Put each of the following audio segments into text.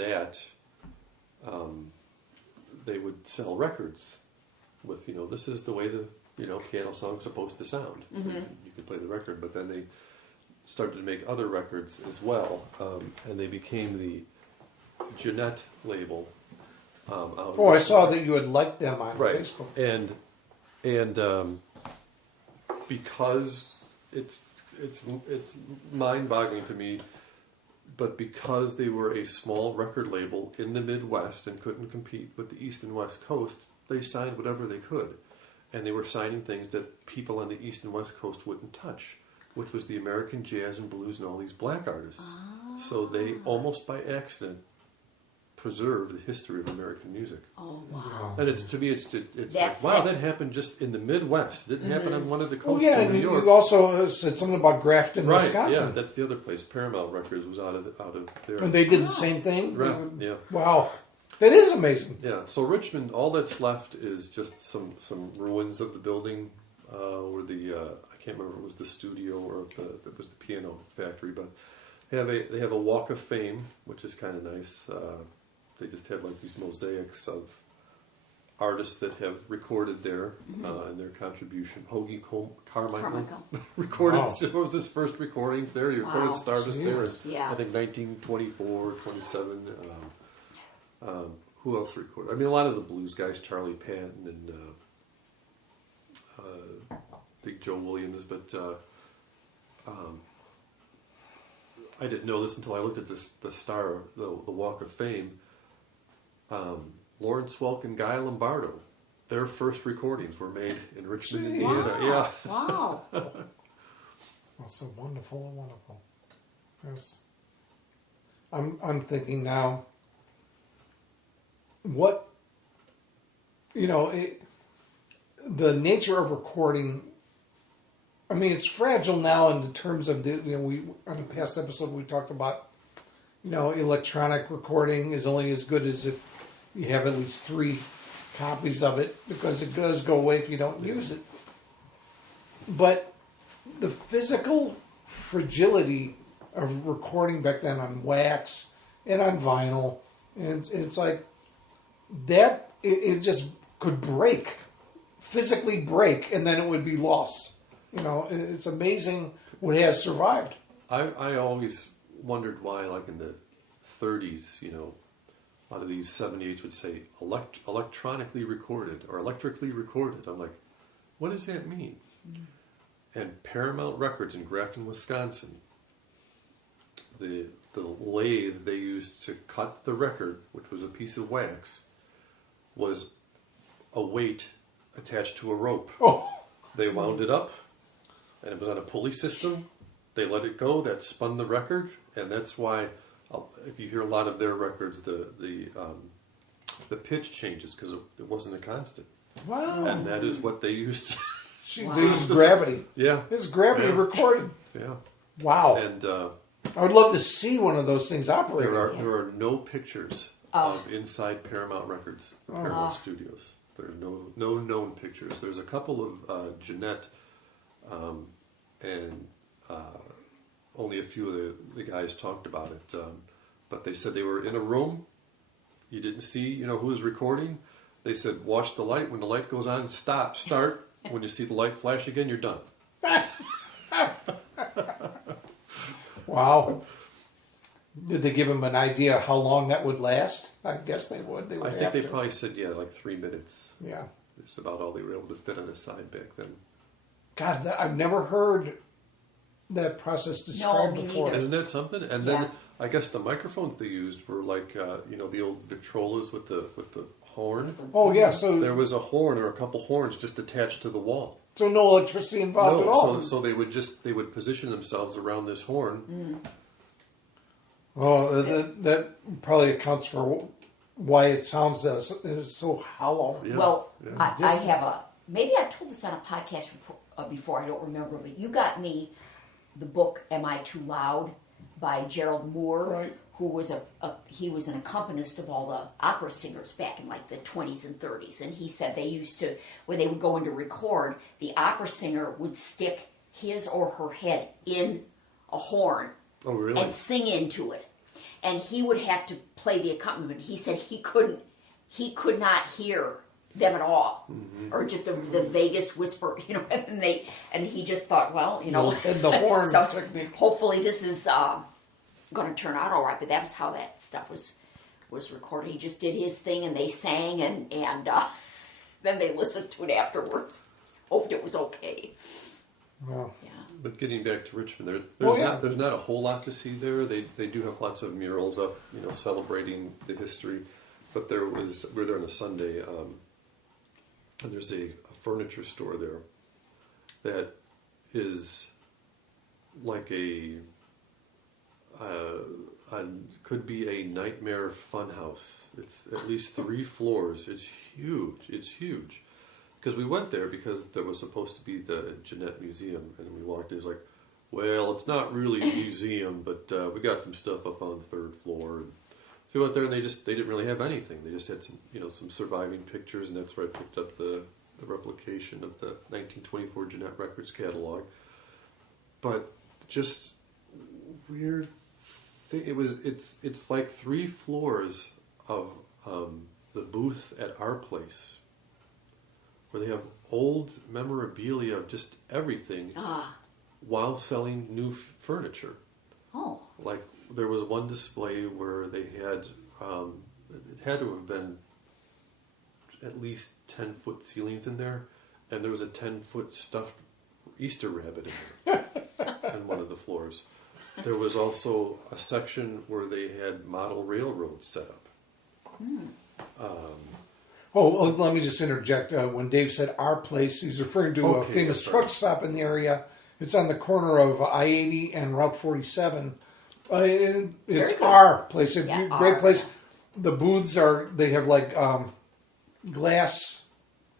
that, they would sell records with, this is the way the, piano song's supposed to sound. So you could play the record, but then they started to make other records as well, and they became the Jeanette label. I saw that you had liked them on Facebook. And because it's mind-boggling to me, but because they were a small record label in the Midwest and couldn't compete with the East and West Coast, they signed whatever they could. And they were signing things that people on the East and West Coast wouldn't touch, which was the American jazz and blues and all these black artists. Oh. So they, almost by accident, preserve the history of American music. Oh, wow. And to me, it's like, wow, that happened just in the Midwest. It didn't happen on one of the coasts of New York. You also said something about Grafton, Wisconsin. Yeah, that's the other place. Paramount Records was out of there. And they did the same thing? Right, yeah. Wow. That is amazing. Yeah, so Richmond, all that's left is just some ruins of the building where I can't remember if it was the studio or if it was the piano factory, but they have a Walk of Fame, which is kind of nice. They just have like these mosaics of artists that have recorded there and their contribution. Hoagie Carmichael recorded. It was his first recordings there. He recorded Stardust there in, I think, 1924, 27. Who else recorded? I mean, a lot of the blues guys, Charlie Patton and Big Joe Williams, but I didn't know this until I looked at the Walk of Fame. Lawrence Welk and Guy Lombardo, their first recordings were made in Richmond, Indiana. Yeah. Wow. That's so wonderful. Yes. I'm thinking now, what, the nature of recording, I mean, it's fragile now in terms of we on the past episode we talked about, electronic recording is only as good as if you have at least 3 copies of it, because it does go away if you don't use it. But the physical fragility of recording back then on wax and on vinyl, and it's like that, it just could physically break, and then it would be lost. It's amazing what has survived. I always wondered why, like in the 30s, a lot of these 78s would say electronically recorded or electrically recorded. I'm like, what does that mean? And Paramount Records in Grafton, Wisconsin, the lathe they used to cut the record, which was a piece of wax, was a weight attached to a rope. Oh. They wound it up, and it was on a pulley system. They let it go. That spun the record, and that's why, if you hear a lot of their records, the pitch changes because it wasn't a constant. Wow! And that is what they used. They used gravity. Yeah, it's gravity recorded. Yeah. Wow. And I would love to see one of those things operate. There are no pictures of inside Paramount Records, the Paramount Studios. There are no known pictures. There's a couple of Jeanette, and only a few of the guys talked about it. But they said they were in a room. You didn't see, who was recording. They said, watch the light. When the light goes on, start. When you see the light flash again, you're done. Wow. Did they give him an idea how long that would last? I guess they would. I think they probably said, like 3 minutes. Yeah. It's about all they were able to fit on a side back then. God, I've never heard that process described before. Isn't that something? And then I guess the microphones they used were like, the old Victrolas with the horn. Oh, yeah. So there was a horn or a couple horns just attached to the wall. So no electricity involved at all. So they would position themselves around this horn. Mm. Oh, that probably accounts for why it sounds so hollow. Yeah. Well, yeah. I have maybe I told this on a podcast before, I don't remember, but you got me the book "Am I Too Loud" by Gerald Moore, right, who was he was an accompanist of all the opera singers back in like the 20s and 30s, and he said they used to, when they would go in to record, the opera singer would stick his or her head in a horn and sing into it. and he would have to play the accompaniment. He said he could not hear them at all, or just the vaguest whisper, and he just thought, well, and the horn so technique. hopefully this is going to turn out all right. But that was how that stuff was recorded. He just did his thing, and they sang, and then they listened to it afterwards. Hoped it was okay. Well, Yeah. But getting back to Richmond, Oh, yeah. there's not a whole lot to see there. They do have lots of murals up, celebrating the history. But we're there on a Sunday, and there's a furniture store there that is like could be a nightmare funhouse. It's at least 3 floors. It's huge. It's huge. Because we went there because there was supposed to be the Jeanette Museum, and we walked in. It was like, well, it's not really a museum, but we got some stuff up on the 3rd floor. And so we went there, and they didn't really have anything. They just had some surviving pictures, and that's where I picked up the replication of the 1924 Jeanette Records catalog. But just weird thing. It's like 3 floors of the booth at our place, where they have old memorabilia of just everything while selling new furniture. Oh. Like, there was one display where they had, it had to have been at least 10-foot ceilings in there, and there was a 10-foot stuffed Easter rabbit in there on one of the floors. There was also a section where they had model railroads set up. let me just interject. When Dave said our place, he's referring to a famous truck stop in the area. It's on the corner of I-80 and Route 47. It's our place. A great place. The booths they have like glass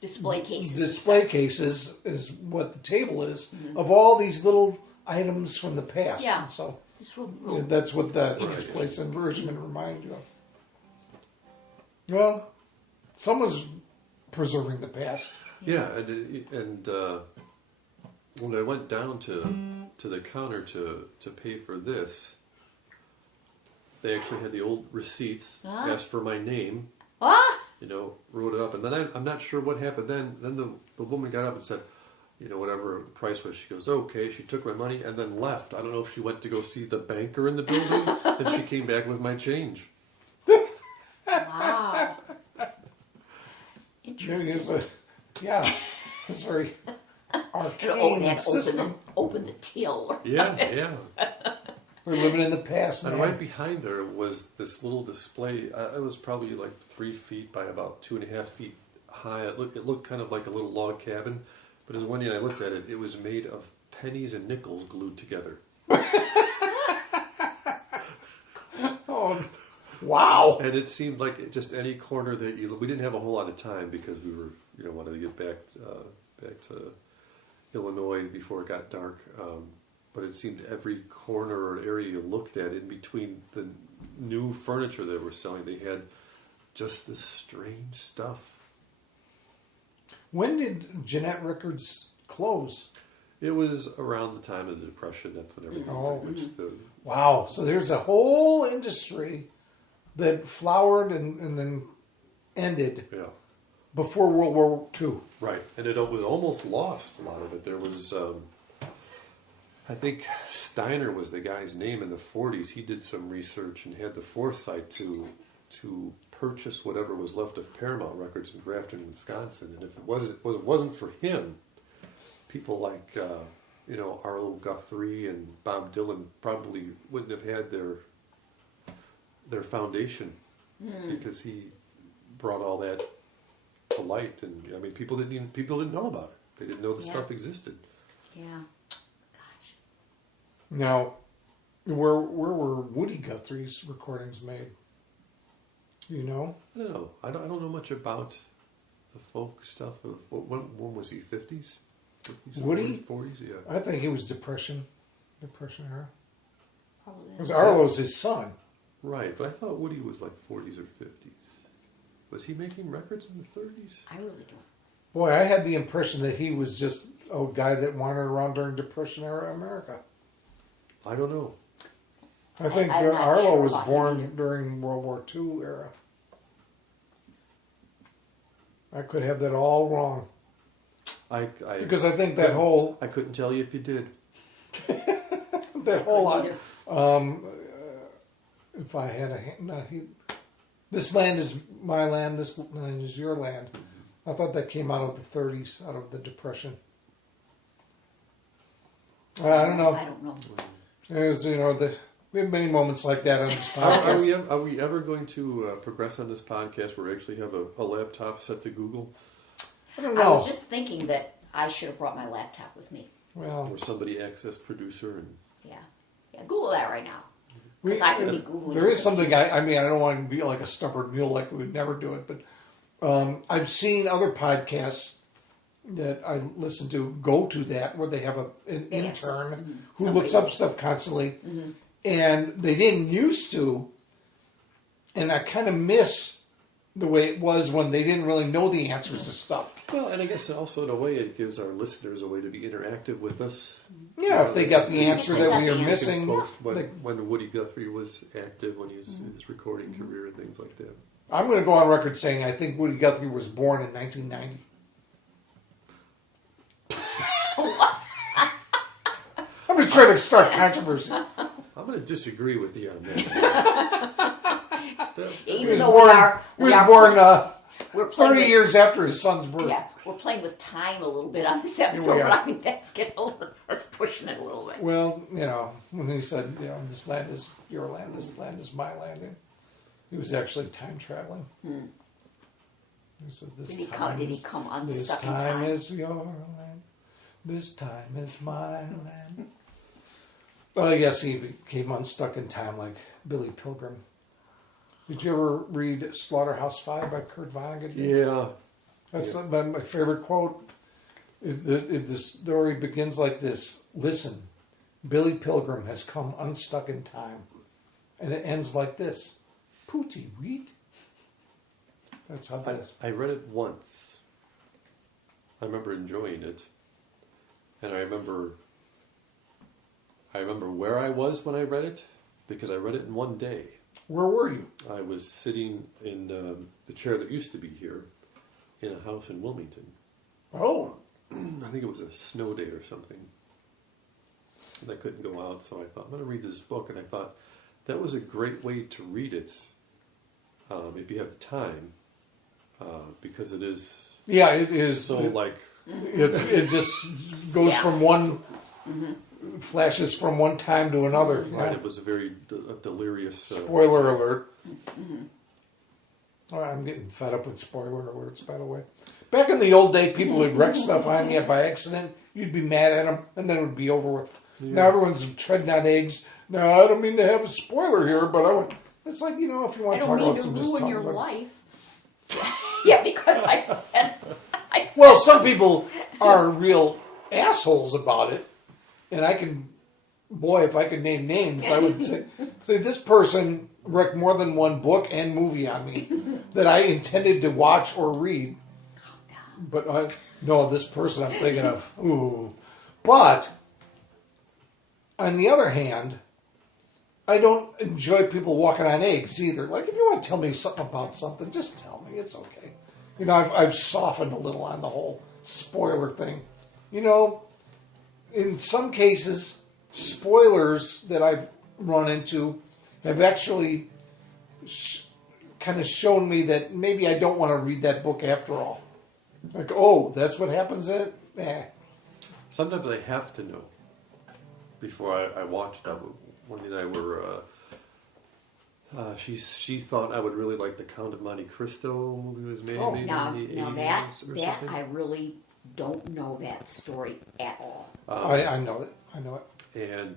Display cases. Display cases is what the table is of all these little items from the past. Yeah. And so Real that's what that place in Richmond reminded you of. Well, someone's preserving the past. Yeah, and when I went down to the counter to pay for this, they actually had the old receipts, asked for my name, wrote it up, and then I'm not sure what happened then. Then the woman got up and said, whatever the price was, she goes, okay, she took my money and then left. I don't know if she went to go see the banker in the building, and she came back with my change. Wow. Interesting. It's very arcane system. Open the till or something. Yeah. We're living in the past, man. And right behind there was this little display. It was probably like 3 feet by about 2.5 feet high. It looked kind of like a little log cabin. But as one day I looked at it, it was made of pennies and nickels glued together. Oh, wow! And it seemed like just any corner that we didn't have a whole lot of time because we were, wanted to get back to Illinois before it got dark. But it seemed every corner or area you looked at, in between the new furniture they were selling, they had just this strange stuff. When did Jeanette Records close? It was around the time of the Depression. That's when everything Wow. So there's a whole industry that flowered and then ended before World War II. Right. And it was almost lost, a lot of it. There was, I think Steiner was the guy's name in the 40s. He did some research and had the foresight to purchase whatever was left of Paramount Records in Grafton, Wisconsin. And if it wasn't for him, people like Arlo Guthrie and Bob Dylan probably wouldn't have had their foundation because he brought all that to light. And I mean, people didn't know about it. They didn't know the stuff existed. Yeah. Gosh. Now, where were Woody Guthrie's recordings made? You know? I don't know. I don't know much about the folk stuff. When was he? 50s? Woody? 40s? Yeah. I think he was Depression era. Probably. Because Arlo's his son. Right, but I thought Woody was like 40s or 50s. Was he making records in the 30s? I really don't. Boy, I had the impression that he was just a guy that wandered around during Depression era America. I don't know. I think I'm not Arlo sure was about him born either. during World War II era. I could have that all wrong. Because I think that whole I couldn't tell you if you did. that whole Either. if I had a hand, no, this land is my land, this land is your land. I thought that came out of the 30s, out of the Depression. I don't know. I don't know. There's, we have many moments like that on this Are podcast. we ever going to progress on this podcast where we actually have a laptop set to Google? I don't I know. was just thinking that I should have brought my laptop with me. Well, Or somebody access producer and Yeah, Google that right now. we, Because I could be Googling. there is something I mean, I don't want to be like a stubborn mule like we would never do it, but I've seen other podcasts that I listen to go to that where they have an They have intern who somebody. looks up stuff constantly, and they didn't used to, and I kind of miss the way it was when they didn't really know the answers to stuff. well, and I guess also in a way it gives our listeners a way to be interactive with us. Yeah, if they got the answer they that got we the are answer. missing, Post they- when Woody Guthrie was active, when he was in his recording career and things like that. I'm going to go on record saying I think Woody Guthrie was born in 1990. I'm just trying to start controversy. I'm going to disagree with you on that. Even though we are born we're playing 30 with, years after his son's birth. Yeah, we're playing with time a little bit on this episode, we but are. I mean that's that's pushing it a little bit. Well, when he said, this land is your land, this land is my land, he was actually time traveling. He said, Did he come this unstuck in time time? is your land. This time is my land. Well, I guess he became unstuck in time like Billy Pilgrim. Did you ever read Slaughterhouse-Five by Kurt Vonnegut? Yeah. That's my favorite quote. The story begins like this. Listen, Billy Pilgrim has come unstuck in time. And it ends like this. Pooty wheat. That's how this. I read it once. I remember enjoying it. And I remember where I was when I read it, because I read it in one day. Where were you? I was sitting in the chair that used to be here in a house in Wilmington. Oh. I think it was a snow day or something. And I couldn't go out, so I thought, I'm going to read this book. And I thought, that was a great way to read it if you have the time, because it is Yeah, it is. so like... It just goes Yeah. from one, flashes from one time to another. Right, Yeah. it was a very delirious... Spoiler alert. Oh, I'm getting fed up with spoiler alerts, by the way. Back in the old day, people would wreck stuff on you by accident. You'd be mad at them, and then it would be over with. Yeah. Now everyone's treading on eggs. No, I don't mean to have a spoiler here, but I would. It's like, if you want I to talk don't mean about to some, just ruin talk your about it. life. Yeah, because I said. Well, some people are real assholes about it, and if I could name names, I would say this person wrecked more than one book and movie on me that I intended to watch or read. But no, this person I'm thinking of, ooh. But on the other hand, I don't enjoy people walking on eggs either. Like, if you want to tell me something about something, just tell me. It's okay. I've softened a little on the whole spoiler thing. In some cases, spoilers that I've run into have actually kind of shown me that maybe I don't want to read that book after all. Like, oh, that's what happens in it? Sometimes I have to know before I watch that. Wendy and I were... she thought I would really like the Count of Monte Cristo movie was made Oh. maybe Now in the that 80s or that something. I really don't know that story at all. I know it. I know it. And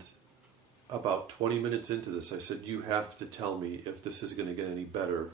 about 20 minutes into this, I said, you have to tell me if this is going to get any better